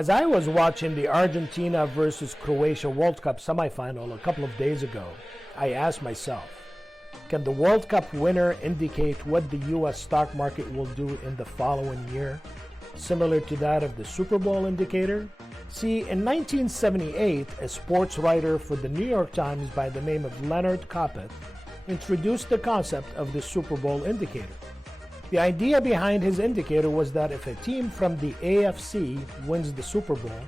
As I was watching the Argentina versus Croatia World Cup semifinal a couple of days ago, I asked myself, can the World Cup winner indicate what the U.S. stock market will do in the following year, similar to that of the Super Bowl indicator? See, in 1978, a sports writer for the New York Times by the name of Leonard Koppett introduced the concept of the Super Bowl indicator. The idea behind his indicator was that if a team from the AFC wins the Super Bowl,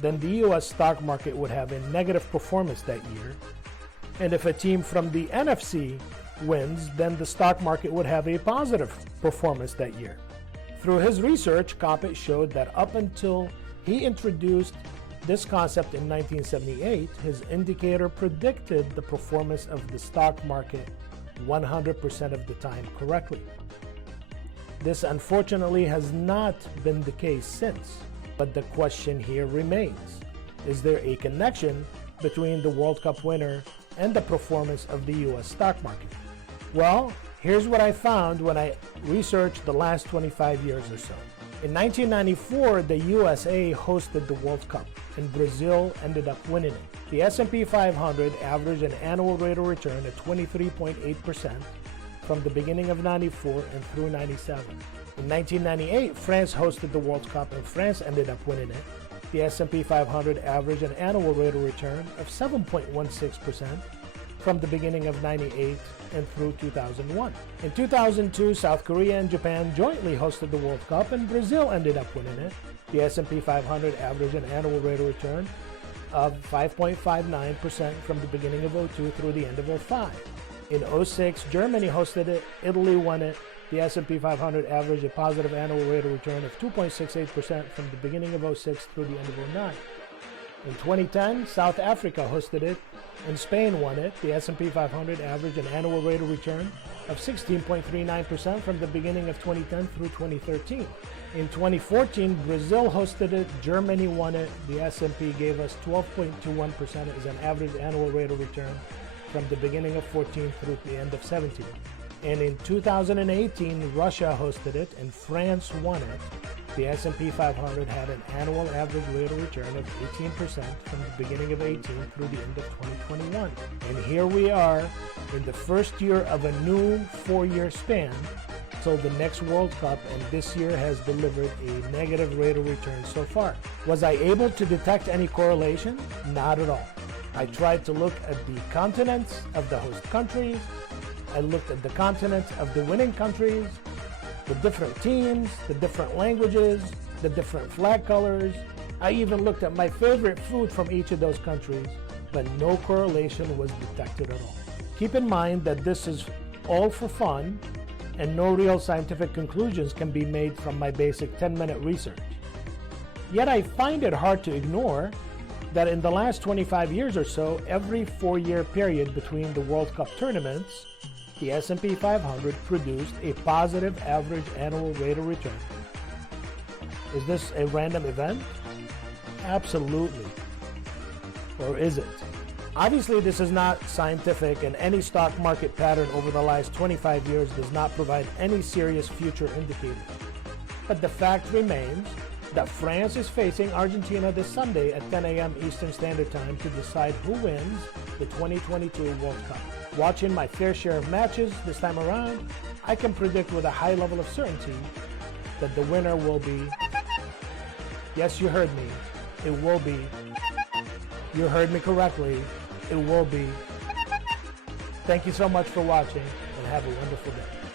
then the U.S. stock market would have a negative performance that year. And if a team from the NFC wins, then the stock market would have a positive performance that year. Through his research, Koppett showed that up until he introduced this concept in 1978, his indicator predicted the performance of the stock market 100% of the time correctly. This unfortunately has not been the case since, but the question here remains. Is there a connection between the World Cup winner and the performance of the U.S. stock market? Well, here's what I found when I researched the last 25 years or so. In 1994, the USA hosted the World Cup, and Brazil ended up winning it. The S&P 500 averaged an annual rate of return of 23.8% from the beginning of 94 and through 97. In 1998, France hosted the World Cup, and France ended up winning it. The S&P 500 averaged an annual rate of return of 7.16% from the beginning of 98 and through 2001. In 2002, South Korea and Japan jointly hosted the World Cup, and Brazil ended up winning it. The S&P 500 averaged an annual rate of return of 5.59% from the beginning of 02 through the end of 05. In 06, Germany hosted it, Italy won it. The S&P 500 averaged a positive annual rate of return of 2.68% from the beginning of 06 through the end of 09. In 2010, South Africa hosted it, and Spain won it. The S&P 500 averaged an annual rate of return of 16.39% from the beginning of 2010 through 2013. In 2014, Brazil hosted it, Germany won it. The S&P gave us 12.21% as an average annual rate of return from the beginning of 14 through the end of 17. And in 2018, Russia hosted it and France won it. The S&P 500 had an annual average rate of return of 18% from the beginning of 18 through the end of 2021. And here we are in the first year of a new 4-year span till the next World Cup, and this year has delivered a negative rate of return so far. Was I able to detect any correlation? Not at all. I tried to look at the continents of the host countries. I looked at the continents of the winning countries, the different teams, the different languages, the different flag colors. I even looked at my favorite food from each of those countries, but no correlation was detected at all. Keep in mind that this is all for fun, and no real scientific conclusions can be made from my basic 10-minute research. Yet I find it hard to ignore that in the last 25 years or so, every 4-year period between the World Cup tournaments, the S&P 500 produced a positive average annual rate of return. Is this a random event? Absolutely. Or is it? Obviously, this is not scientific, and any stock market pattern over the last 25 years does not provide any serious future indicators. But the fact remains that France is facing Argentina this Sunday at 10 a.m. Eastern Standard Time to decide who wins the 2022 World Cup. Watching my fair share of matches this time around, I can predict with a high level of certainty that the winner will be, yes, you heard me, it will be, you heard me correctly, it will be. Thank you so much for watching, and have a wonderful day.